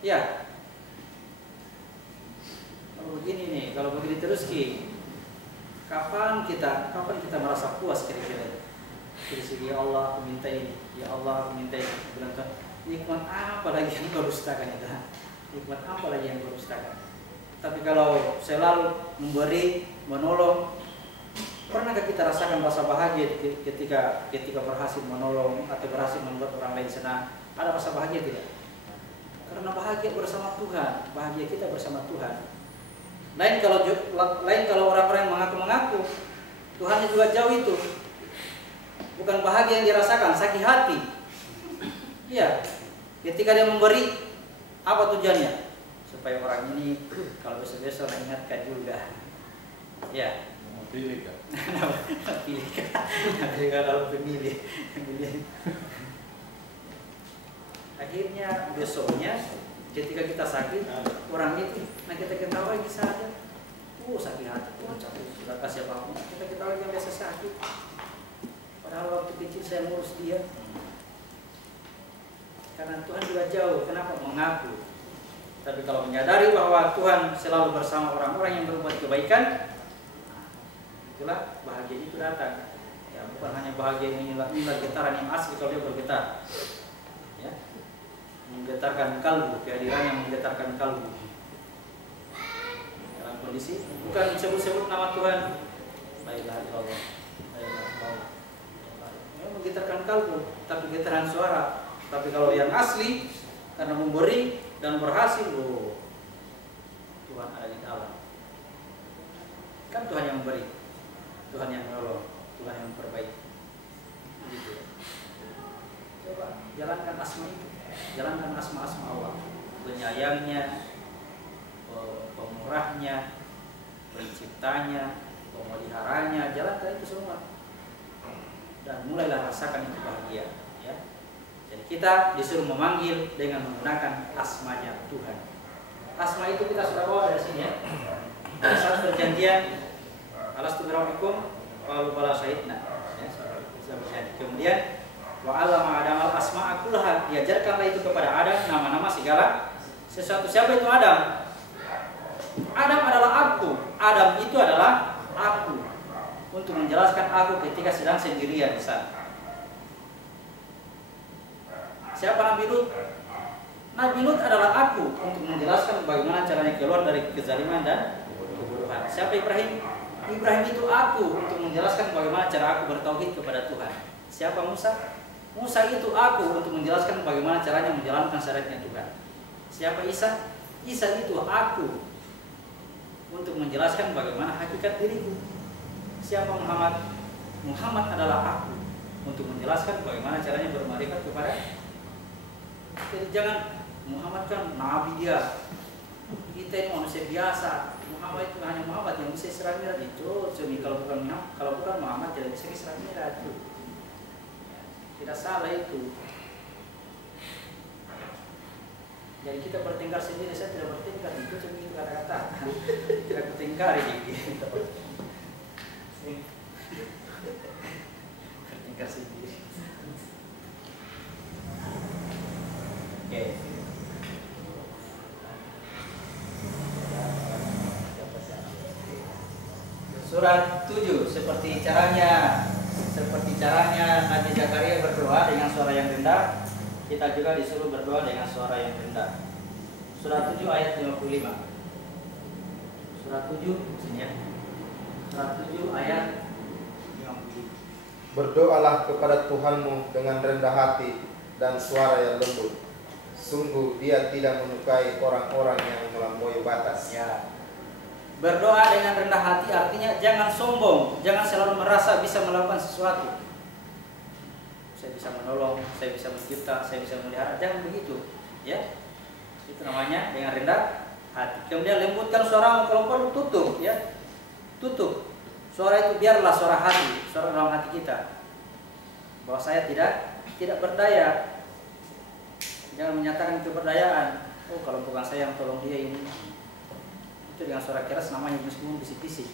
Ya, kalau begini nih, kalau begini terus kapan kita merasa puas kira-kira? Dari segi Allah aku minta ini, ya Allah aku minta ini. Bilang kan, nikmat apa lagi yang kau dustakan itu? Nikmat apa lagi yang kau dustakan? Tapi kalau selalu memberi, menolong, pernahkah kita rasakan rasa bahagia ketika berhasil menolong atau berhasil membuat orang lain senang? Ada rasa bahagia tidak? Karena bahagia bersama Tuhan, bahagia kita bersama Tuhan. Lain kalau orang-orang yang mengaku-mengaku, Tuhannya juga jauh itu. Bukan bahagia yang dirasakan, sakit hati. Iya, ketika dia memberi, apa tujuannya? Supaya orang ini kalau besok-besok ingatkan juga. Ya. Pilih kan? Pilih kan? Kalau pemilih. Akhirnya besoknya ketika kita sakit, orang itu, nah kita ketawa lagi saja. Sakit hati, capek, sudah kasih apa-apa. Kita ketawa lagi yang biasa sakit. Padahal waktu kecil saya ngurus dia. Karena Tuhan juga jauh, kenapa? Mengaku. Tapi kalau menyadari bahwa Tuhan selalu bersama orang-orang yang berbuat kebaikan, itulah bahagia itu datang. Ya, bukan hanya bahagia inilah getaran yang asli kalau dia bergetar. Ya. Menggetarkan kalbu, kehadiran yang menggetarkan kalbu. Dalam kondisi bukan sebut-sebut nama Tuhan. La ilaha illallah. La ilaha illallah. Menggetarkan kalbu, tapi getaran suara. Tapi kalau yang asli karena memberi dan berhasil, Tuhan ada di dalam. Kan Tuhan yang memberi, Tuhan yang menolong, Tuhan yang memperbaiki. Gitu. Coba jalankan asma itu, jalankan asma-asma Allah, penyayangnya, pemurahnya, penciptanya, pemeliharanya, jalankan itu semua. Dan mulailah rasakan itu bahagia, ya. Jadi kita disuruh memanggil dengan menggunakan asmanya Tuhan. Asma itu kita sudah bawa dari sini, ya. Dari satu perjanjian, alastu birabbikum qalu bala syahidna. Kemudian wa 'allama Adam al-asma'a kullaha, diajarkanlah itu kepada Adam nama-nama segala sesuatu. Siapa itu Adam? Adam adalah aku. Adam itu adalah aku. Untuk menjelaskan aku ketika sedang sendirian di sana. Siapa Nabi Lut? Nabi Lut adalah aku untuk menjelaskan bagaimana caranya keluar dari kezaliman dan kebodohan. Siapa Ibrahim? Ibrahim itu aku untuk menjelaskan bagaimana cara aku bertauhid kepada Tuhan. Siapa Musa? Musa itu aku untuk menjelaskan bagaimana caranya menjalankan syariatnya Tuhan. Siapa Isa? Isa itu aku untuk menjelaskan bagaimana hakikat diriku. Siapa Muhammad? Muhammad adalah aku untuk menjelaskan bagaimana caranya bermakrifat kepada. Jadi jangan Muhammad kan nabi dia. Kita ini manusia biasa. Muhammad itu hanya Muhammad yang bisa Isra Mi'raj itu. Cumi kalau bukan Muhammad tidak bisa Isra Mi'raj itu. Tidak salah itu. Jadi kita bertengkar sendiri, saya tidak bertengkar itu cuma itu kata-kata. Tidak bertengkar ini. Bertengkar sendiri. Oke. Surat 7 seperti caranya Nabi Zakaria berdoa dengan suara yang rendah, kita juga disuruh berdoa dengan suara yang rendah. Surat 7 ayat 55. Surat 7 sini ya. Surat 7 ayat 50. Berdoalah kepada Tuhanmu dengan rendah hati dan suara yang lembut. Sungguh Dia tidak menyukai orang-orang yang melampaui batas. Ya. Berdoa dengan rendah hati artinya jangan sombong, jangan selalu merasa bisa melakukan sesuatu. Saya bisa menolong, saya bisa mencipta, saya bisa melihara, jangan begitu, ya. Itu namanya dengan rendah hati. Kemudian lembutkan suaramu, kalau perlu tutup, ya. Tutup. Suara itu biarlah suara hati, suara dalam hati kita. Bahwa saya tidak berdaya. Jangan menyatakan keberdayaan. Oh, kalau bukan saya yang tolong dia ini. Itu dengan suara keras namanya meskipun bisik-bisik.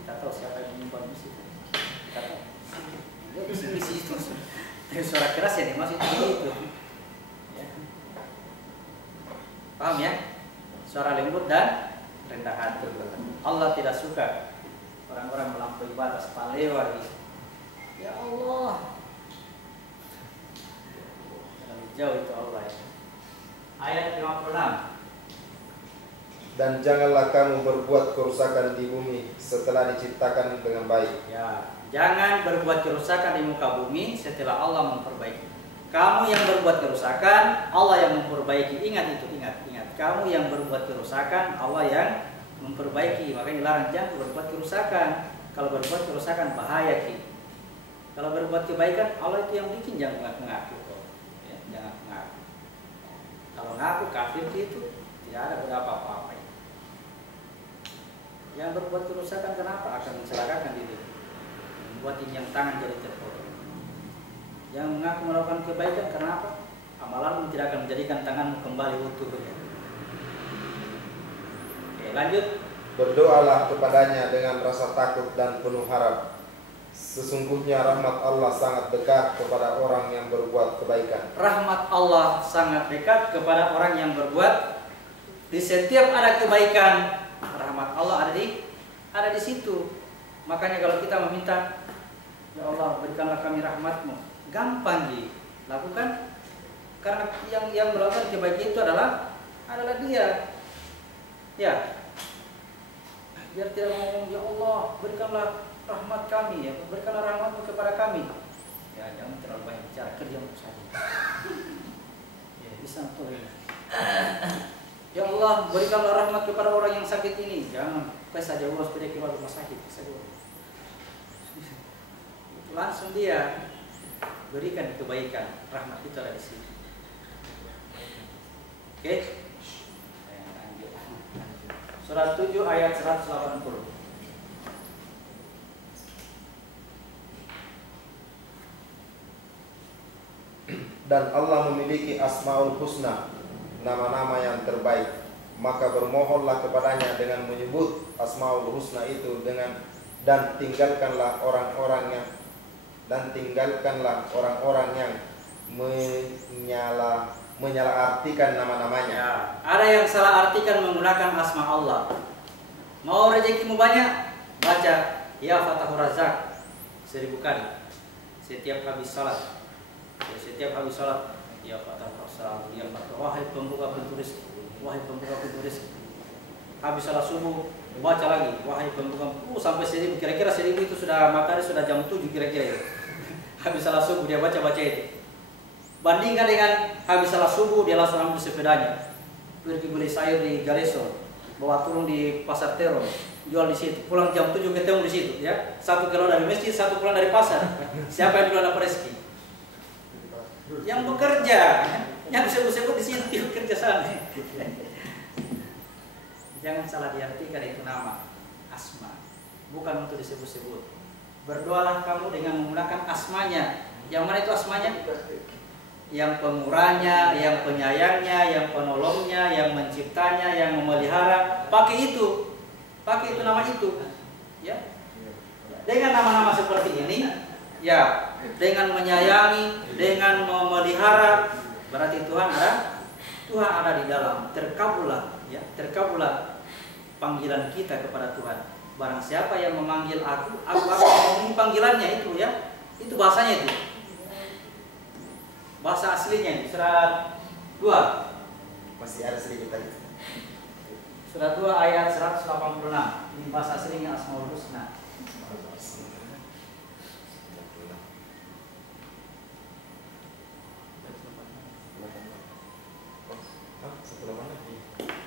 Kita tahu siapa yang menyimpan bisik. Kita tahu. Dia bisik-bisik itu. Tapi suara keras yang dimaksud itu. Ya. Paham ya? Suara lembut dan rendah hati. Allah tidak suka orang-orang melampaui batas, palewa gitu. Ya Allah. Terlalu jauh itu Allah ya. Ayat 56. Dan janganlah kamu berbuat kerusakan di bumi setelah diciptakan dengan baik. Ya, jangan berbuat kerusakan di muka bumi setelah Allah memperbaiki. Kamu yang berbuat kerusakan, Allah yang memperbaiki. Ingat itu, ingat. Kamu yang berbuat kerusakan, Allah yang memperbaiki. Makanya dilarang jangan berbuat kerusakan. Kalau berbuat kerusakan bahaya ki. Kalau berbuat kebaikan, Allah itu yang bikin, jangan mengaku. Ya, jangan mengaku. Kalau ngaku kafir itu tidak ada berapa apa-apa. Yang berbuat kerusakan kenapa? Akan mencelakakan diri, membuat yang tangan jadi terpotong. Yang mengaku melakukan kebaikan kenapa? Amalanmu tidak akan menjadikan tanganmu kembali utuh. Oke, lanjut. Berdoalah kepadanya dengan rasa takut dan penuh harap. Sesungguhnya rahmat Allah sangat dekat kepada orang yang berbuat kebaikan. Rahmat Allah sangat dekat kepada orang yang berbuat. Di setiap ada kebaikan, rahmat Allah ada di situ. Makanya kalau kita meminta, ya Allah berikanlah kami rahmatmu, gampang dilakukan. Karena yang melakukan kebaikan itu adalah dia. Ya, biar tidak ngomong ya Allah berikanlah rahmat kami, ya berikanlah rahmatmu kepada kami. Ya jangan terlalu banyak bicara, kerjamu saja. Ya bisa tuh. Ya Allah berikanlah rahmat kepada orang yang sakit ini. Jangan saja Allah supaya keluar rumah sakit saja. Langsung dia berikan kebaikan, rahmat itu ada di sini. Oke. Surat 7 ayat 180. Dan Allah memiliki Asmaul Husna, nama-nama yang terbaik. Maka bermohonlah kepadanya dengan menyebut Asmaul Husna itu dan tinggalkanlah orang-orang yang menyalahartikan nama-namanya. Ya, ada yang salah artikan menggunakan asma Allah. Mau rezekimu banyak, baca ya Fatahur Razak 1000 kali setiap habis salat. Setiap habis salat ya Fatahur Razak, ya Fatah, wahai pembuka pintu rezeki, wahai pembuka pintu rezeki. Habis salat subuh baca lagi wahai pembuka, sampai 1000, kira-kira 1000 itu sudah matahari sudah jam 7 kira-kira itu. Habis salat subuh dia baca itu. Bandingkan dengan habis salat subuh dia langsung ambil sepedanya, pergi beli sayur di Galeso, bawa turun di pasar Terong, jual di situ, pulang jam 7 ketemu di situ, ya. 1 kilo dari masjid, 1 pulang dari pasar. Siapa yang dulu dapat rezeki? Yang bekerja, yang disebut-sebut di situ kerja sana. Jangan salah diartikan itu nama asma, bukan untuk disebut-sebut. Berdoalah kamu dengan menggunakan asmanya. Yang mana itu asmanya? Yang pemurahnya, yang penyayangnya, yang penolongnya, yang menciptanya, yang memelihara. Pakai itu nama itu, ya. Dengan nama-nama seperti ini, ya, dengan menyayangi, dengan memelihara, berarti Tuhan ada di dalam. Terkabullah panggilan kita kepada Tuhan. Barang siapa yang memanggil aku akan memenuhi panggilannya itu, ya. Itu bahasanya itu. Bahasa aslinya surat 2. Masih ada sedikit lagi. Surat 2 ayat 186. Ini bahasa aslinya Asmaul Husna.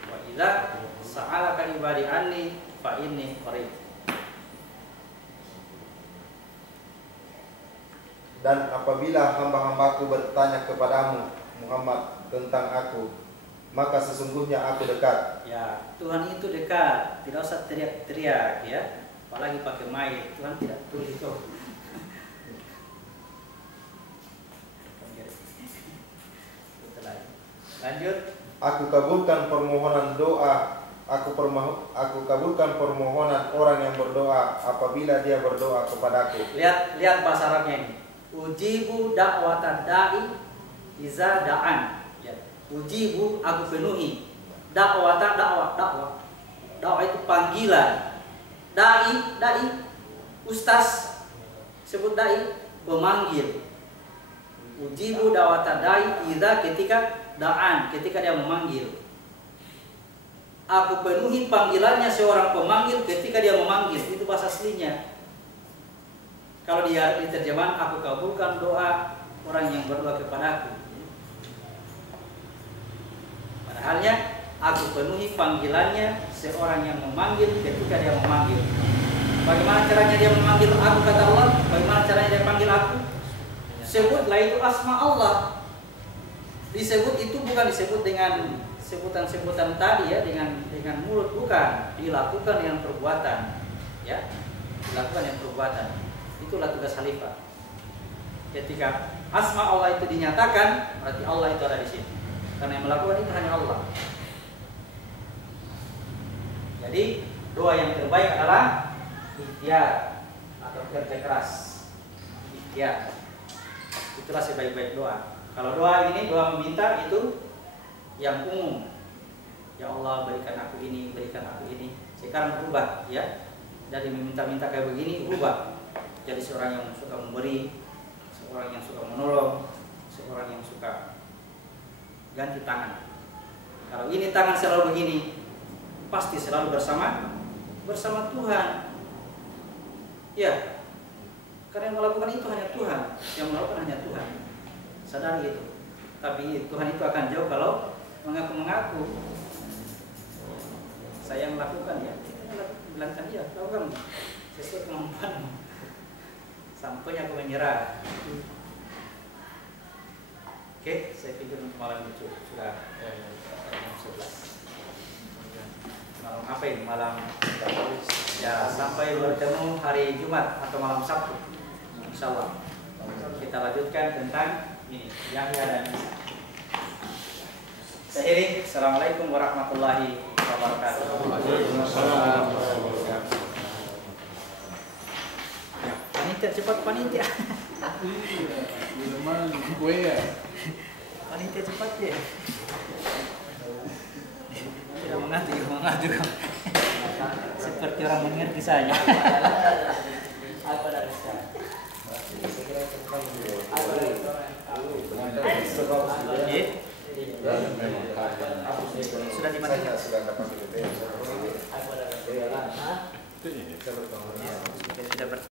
Wa idza sa'alaka ibadi anni fa inni qarib. Dan apabila hamba-hambaku bertanya kepadamu Muhammad tentang aku, maka sesungguhnya aku dekat. Ya, Tuhan itu dekat. Tidak usah teriak-teriak, ya. Apalagi pakai mic, Tuhan tidak tulis itu. Lanjut. Aku kabulkan permohonan doa. Aku kabulkan permohonan orang yang berdoa apabila dia berdoa kepadaku. Lihat bahasa Arabnya ini. Ujibu da'watan da'i iza da'an. Ya. Ujibu, aku penuhi Dakwah itu panggilan. Dai, ustaz sebut dai, pemanggil. Ujibu da'wata dai idza ketika da'an, ketika dia memanggil. Aku penuhi panggilannya seorang pemanggil ketika dia memanggil. Itu bahasa aslinya. Kalau dia diterjemahkan, aku kabulkan doa orang yang berdoa kepadaku. Padahalnya aku penuhi panggilannya seorang yang memanggil ketika dia memanggil. Bagaimana caranya dia memanggil aku, kata Allah? Bagaimana caranya dia panggil aku? Sebutlah itu asma Allah. Disebut itu bukan disebut dengan sebutan-sebutan tadi ya, dengan mulut, bukan. Dilakukan dengan perbuatan. Ya, dilakukan dengan perbuatan. Itulah tugas khalifah. Ketika asma Allah itu dinyatakan, berarti Allah itu ada di situ. Karena yang melakukan itu hanya Allah. Jadi doa yang terbaik adalah ikhtiar atau kerja keras. Ikhtiar. Itulah sebaik-baik doa. Kalau doa ini, doa meminta itu yang umum. Ya Allah, berikan aku ini, berikan aku ini. Sekarang berubah ya. Dari meminta-minta kayak begini berubah. Jadi seorang yang suka memberi, seorang yang suka menolong, seorang yang suka ganti tangan. Kalau ini tangan selalu begini, pasti selalu bersama Tuhan. Ya, karena yang melakukan itu hanya Tuhan, yang melakukan hanya Tuhan. Sadari itu. Tapi Tuhan itu akan jauh kalau mengaku-mengaku. Saya melakukan ya, kita bilangkan dia, lakukan sesuai kemampuanmu. Sampainya aku menyerah. Oke, saya pikir untuk malam itu sudah jam 11. Malam apa ini? Malam ya, sampai bertemu hari Jumat atau malam Sabtu. Insya Allah kita lanjutkan tentang ini Yahya dan Isa. Saya akhiri. Assalamualaikum warahmatullahi wabarakatuh. Waalaikumsalam. Panitia cepat, panitia. Minuman kue ya. Panitia cepat ya. Tidak mengadu. Seperti orang mengerti saja. Apa dari saya? Sudah dimatikan. Sudah dapat